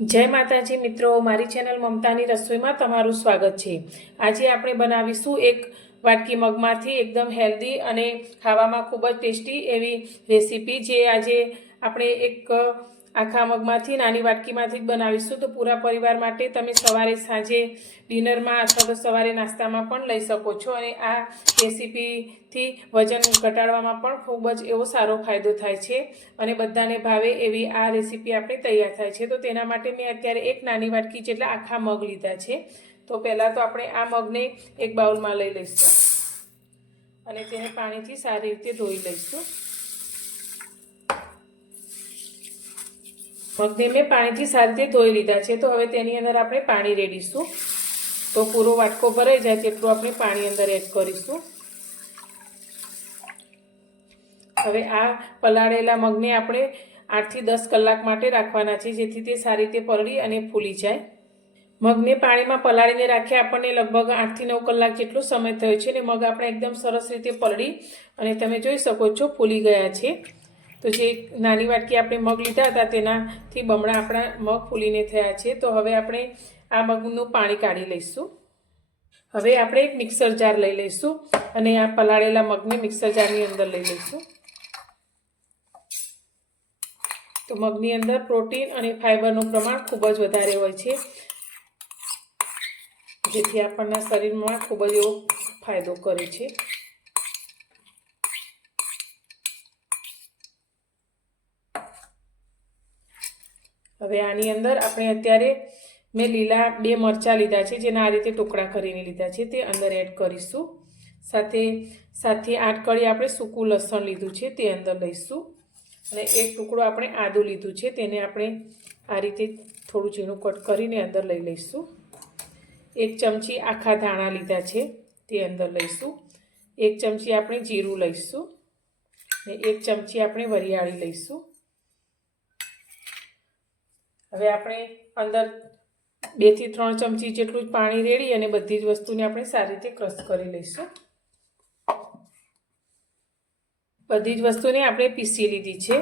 જય માતાજી મિત્રો, મારી ચેનલ મમતાની રસોઈમાં તમારું સ્વાગત છે. આજે આપણે બનાવીશું એક વાટકી મગમાંથી એકદમ હેલ્ધી અને ખાવામાં ખૂબ જ ટેસ્ટી એવી રેસીપી, જે આજે આપણે એક આખા મગમાંથી, નાની વાટકીમાંથી જ બનાવીશું. તો પૂરા પરિવાર માટે તમે સવારે સાંજે ડિનરમાં અથવા તો સવારે નાસ્તામાં પણ લઈ શકો છો. અને આ રેસીપીથી વજન ઘટાડવામાં પણ ખૂબ જ એવો સારો ફાયદો થાય છે. અને બધાને ભાવે એવી આ રેસીપી આપણે તૈયાર થાય છે. તો તેના માટે મેં અત્યારે એક નાની વાટકી જેટલા આખા મગ લીધા છે. તો પહેલાં તો આપણે આ મગને એક બાઉલમાં લઈ લઈશું. અને તેને પાણીથી સારી રીતે ધોઈ લઈશું. મગને મેં પાણીથી સારી રીતે ધોઈ લીધા છે. તો હવે તેની અંદર આપણે પાણી રેડીશું. તો પૂરો વાટકો ભરાઈ જાય તેટલું આપણે પાણી અંદર એડ કરીશું. હવે આ પલાળેલા મગને આપણે આઠથી દસ કલાક માટે રાખવાના છે, જેથી તે સારી રીતે પલળી અને ફૂલી જાય. મગને પાણીમાં પલાળીને રાખ્યા આપણને લગભગ આઠથી નવ કલાક જેટલો સમય થયો છે અને મગ આપણે એકદમ સરસ રીતે પલળી અને તમે જોઈ શકો છો ફૂલી ગયા છે. તો જે નાની વાટકી આપણે મગ લીધા હતા, તેનાથી બમણા આપણા મગ ફૂલીને થયા છે. તો હવે આપણે આ મગનું પાણી કાઢી લઈશું. હવે આપણે એક મિક્સર જાર લઈ લઈશું અને આ પલાળેલા મગને મિક્સર જારની અંદર લઈ લઈશું. તો મગની અંદર પ્રોટીન અને ફાઇબરનું પ્રમાણ ખૂબ જ વધારે હોય છે, જેથી આપણના શરીરમાં ખૂબ જ એવો ફાયદો કરે છે. હવે આની અંદર આપણે અત્યારે મેં લીલા બે મરચાં લીધા છે, જેના આ રીતે ટુકડા કરીને લીધા છે, તે અંદર એડ કરીશું. સાથે સાતથી આઠ કળી આપણે સૂકું લસણ લીધું છે, તે અંદર લઈશું. અને એક ટુકડો આપણે આદું લીધું છે, તેને આપણે આ રીતે થોડું ઝીણું કટ કરીને અંદર લઈ લઈશું. એક ચમચી આખા ધાણા લીધા છે, તે અંદર લઈશું. એક ચમચી આપણે જીરું લઈશું. ને એક ચમચી આપણે વરિયાળી લઈશું. હવે આપણે અંદર બેથી ત્રણ ચમચી જેટલું જ પાણી રેડી અને બધી જ વસ્તુને આપણે સારી રીતે ક્રશ કરી લઈશું. બધી જ વસ્તુને આપણે પીસી લીધી છે.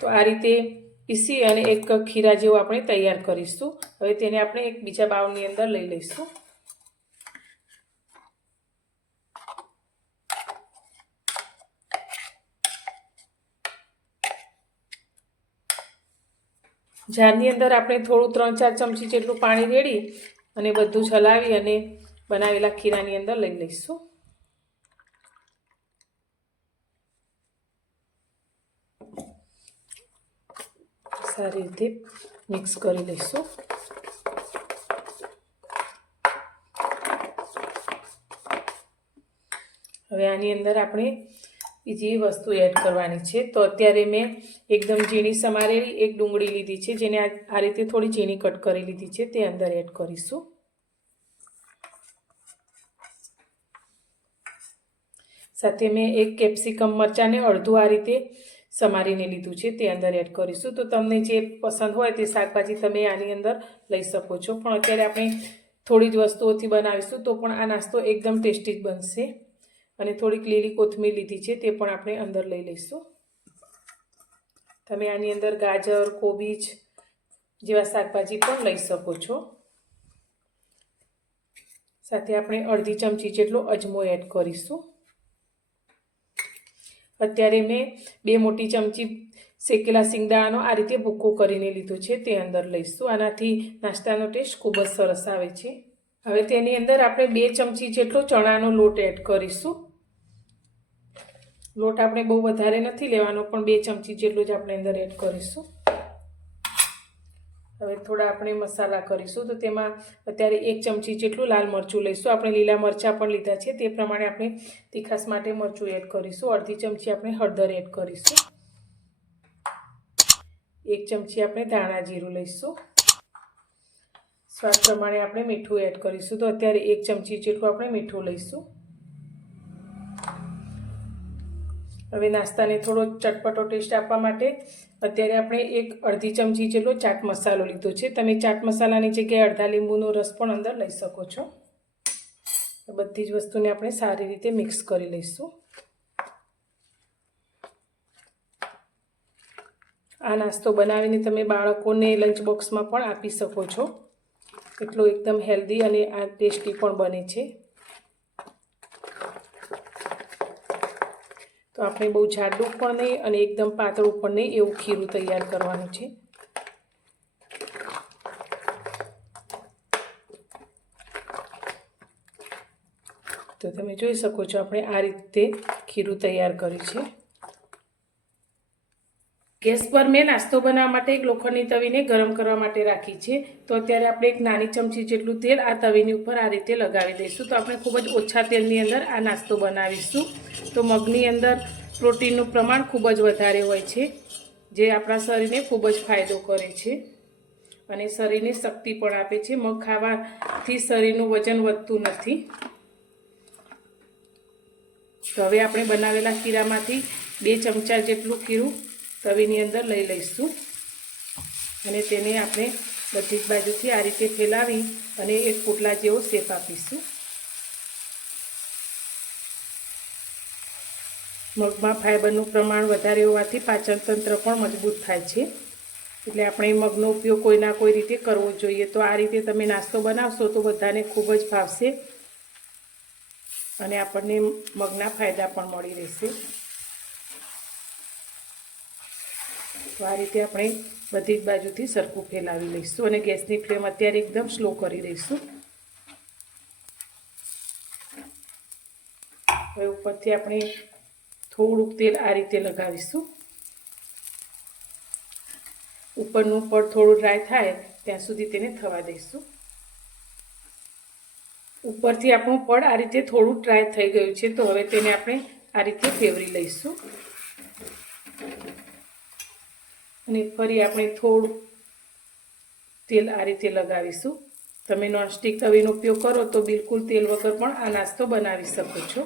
તો આ રીતે પીસી અને એક ખીરા જેવું આપણે તૈયાર કરીશું. હવે તેને આપણે એક બીજા બાઉલની અંદર લઈ લઈશું. જારની અંદર આપણે થોડું ત્રણ ચાર ચમચી જેટલું પાણી રેડી અને બધું ચલાવી અને બનાવેલા ખીરાની અંદર લઈ લઈશું. સારી રીતે મિક્સ કરી લઈશું. હવે આની અંદર આપણે બીજી વસ્તુ એડ કરવાની છે, તો અત્યારે મેં એકદમ ઝીણી સમારેલી એક ડુંગળી લીધી છે, જેને આ રીતે થોડી ઝીણી કટ કરી લીધી છે, તે અંદર એડ કરીશું. સાથે મેં એક કેપ્સિકમ મરચાંને અડધું આ રીતે સમારીને લીધું છે, તે અંદર એડ કરીશું. તો તમને જે પસંદ હોય તે શાકભાજી તમે આની અંદર લઈ શકો છો. પણ અત્યારે આપણે થોડી જ વસ્તુઓથી બનાવીશું, તો પણ આ નાસ્તો એકદમ ટેસ્ટી જ બનશે. અને થોડીક લીલી કોથમીર લીધી છે, તે પણ આપણે અંદર લઈ લઈશું. તમે આની અંદર ગાજર, કોબીજ જેવા શાકભાજી પણ લઈ શકો છો. સાથે આપણે અડધી ચમચી જેટલો અજમો એડ કરીશું. અત્યારે મેં બે મોટી ચમચી શેકેલા સિંગદાણાનો આ રીતે ભૂક્કો કરીને લીધો છે, તે અંદર લઈશું. આનાથી નાસ્તાનો ટેસ્ટ ખૂબ જ સરસ આવે છે. હવે તેની અંદર આપણે બે ચમચી જેટલો ચણાનો લોટ એડ કરીશું. લોટ આપણે બહુ વધારે નથી લેવાનો, પણ બે ચમચી જેટલું જ આપણે અંદર એડ કરીશું. હવે થોડા આપણે મસાલા કરીશું, તો તેમાં અત્યારે એક ચમચી જેટલું લાલ મરચું લઈશું. આપણે લીલા મરચાં પણ લીધા છે, તે પ્રમાણે આપણે તીખાસ માટે મરચું એડ કરીશું. અડધી ચમચી આપણે હળદર એડ કરીશું. એક ચમચી આપણે ધાણા જીરું લઈશું. સ્વાદ પ્રમાણે આપણે મીઠું એડ કરીશું. તો અત્યારે એક ચમચી જેટલું આપણે મીઠું લઈશું. હવે નાસ્તાને થોડો ચટપટો ટેસ્ટ આપવા માટે અત્યારે આપણે એક અડધી ચમચી જેટલો ચાટ મસાલો લીધો છે. તમે ચાટ મસાલાની જગ્યાએ અડધા લીંબુનો રસ પણ અંદર લઈ શકો છો. બધી જ વસ્તુને આપણે સારી રીતે મિક્સ કરી લઈશું. આ નાસ્તો બનાવીને તમે બાળકોને લંચ બોક્સમાં પણ આપી શકો છો. એટલો એકદમ હેલ્ધી અને આ ટેસ્ટી પણ બને છે. તો આપણે બહુ જાડું પણ નહીં અને એકદમ પાતળું પણ નહીં એવું ખીરું તૈયાર કરવાનું છે. તો તમે જોઈ શકો છો આપણે આ રીતે ખીરું તૈયાર કર્યું છે. ગેસ પર મેં નાસ્તો બનાવવા માટે એક લોખંડની તવીને ગરમ કરવા માટે રાખી છે. તો અત્યારે આપણે એક નાની ચમચી જેટલું તેલ આ તવીની ઉપર આ રીતે લગાવી દઈશું. તો આપણે ખૂબ જ ઓછા તેલની અંદર આ નાસ્તો બનાવીશું. તો મગની અંદર પ્રોટીનનું પ્રમાણ ખૂબ જ વધારે હોય છે, જે આપણા શરીરને ખૂબ જ ફાયદો કરે છે અને શરીરને શક્તિ પણ આપે છે. મગ ખાવાથી શરીરનું વજન વધતું નથી. તો હવે આપણે બનાવેલા ખીરામાંથી બે ચમચા જેટલું ખીરું તવીની અંદર લઈ લઈશું. અને તેને આપણે બધી જ બાજુથી આ રીતે ફેલાવી અને એક પોટલા જેવો શેપ આપીશું. મગમાં ફાઇબરનું પ્રમાણ વધારે હોવાથી પાચન તંત્ર પણ મજબૂત થાય છે. એટલે આપણે મગનો ઉપયોગ કોઈના કોઈ રીતે કરવો જોઈએ. તો આ રીતે તમે નાસ્તો બનાવશો તો બધાને ખૂબ જ ભાવશે અને આપણને મગના ફાયદા પણ મળી રહેશે. તો આ રીતે આપણે બધી જ બાજુથી સરખું ફેલાવી લઈશું અને ગેસની ફ્લેમ અત્યારે એકદમ સ્લો કરી દઈશું. હવે ઉપરથી આપણે થોડુંક તેલ આ રીતે લગાવીશું. ઉપરનું પડ થોડું ડ્રાય થાય ત્યાં સુધી તેને થવા દઈશું. ઉપરથી આપણું પડ આ રીતે થોડું ડ્રાય થઈ ગયું છે તો હવે તેને આપણે આ રીતે ફેવરી લઈશું. અને ફરી આપણે થોડું તેલ આ રીતે લગાવીશું. તમે નોનસ્ટિક તવીનો ઉપયોગ કરો તો બિલકુલ તેલ વગર પણ આ નાસ્તો બનાવી શકો છો.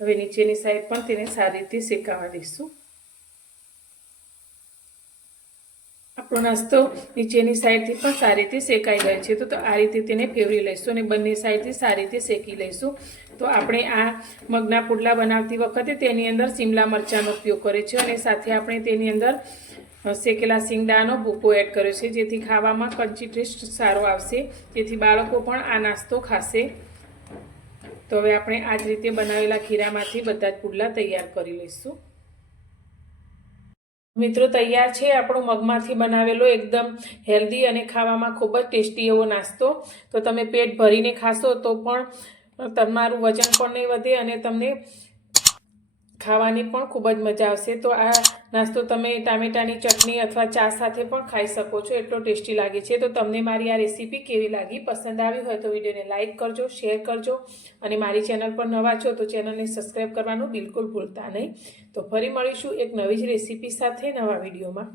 હવે નીચેની સાઈડ પણ તેને સારી રીતે શેકાવા દઈશું. આપણો નાસ્તો નીચેની સાઈડથી પણ સારી રીતે શેકાઈ ગયો છે. તો આ રીતે તેને ફેવરી લઈશું અને બંને સાઈડથી સારી રીતે શેકી લઈશું. તો આપણે આ મગના પુડલા બનાવતી વખતે તેની અંદર શિમલા મરચાંનો ઉપયોગ કર્યો છે અને સાથે આપણે તેની અંદર શેકેલા સિંગદાનો ભૂકો એડ કર્યો છે, જેથી ખાવામાં કંચી ટેસ્ટ સારો આવશે. જેથી બાળકો પણ આ નાસ્તો ખાશે. તો હવે આપણે આ જ રીતે બનાવેલા ખીરામાંથી બધા જ પુડલા તૈયાર કરી લઈશું. મિત્રો, તૈયાર છે આપણો મગમાંથી બનાવેલો એકદમ હેલ્ધી અને ખાવામાં ખૂબ જ ટેસ્ટી એવો નાસ્તો. તો તમે પેટ ભરીને ખાશો તો પણ તમારું વજન પણ નહીં વધે અને તમને ખાવાની પણ ખૂબ જ મજા આવશે. તો આ નાસ્તો તમે ટામેટાની ચટણી અથવા ચા સાથે પણ ખાઈ શકો છો. એટલો ટેસ્ટી લાગે છે. તો તમને મારી આ રેસીપી કેવી લાગી? પસંદ આવી હોય તો વિડીયોને લાઇક કરજો, શેર કરજો અને મારી ચેનલ પર નવા છો તો ચેનલને સબસ્ક્રાઈબ કરવાનું બિલકુલ ભૂલતા નહીં. તો ફરી મળીશું એક નવી જ રેસીપી સાથે નવા વિડીયોમાં.